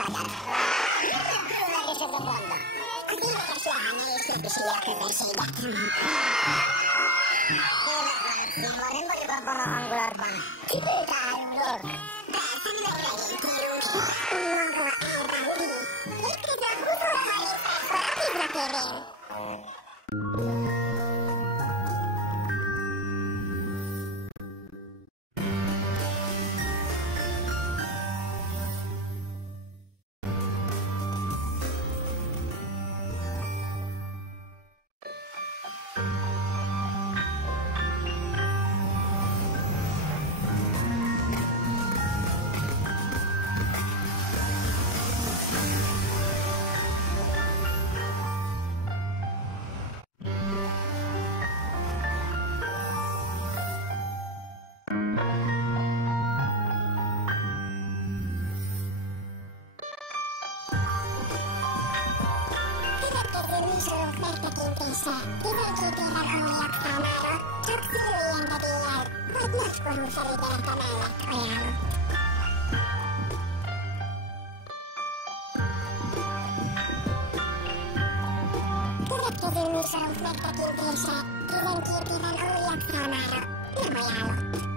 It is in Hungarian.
Különleges ez a banda. Az énekes leánya és képviseli a közönséget. Én nem vagyok abban a hangulatban. Cipőt árulok. Persze, mi meg regényt írunk. Maga elbánti. Hétköznap 20-30 perckor a Pizra TV-n. Műsorok megtekintése 12 éven aluliak számára csak szülői engedéllyel vagy nagykorú felügyelete mellett ajánlott. Következő műsorok megtekintése 12 éven aluliak számára nem ajánlott.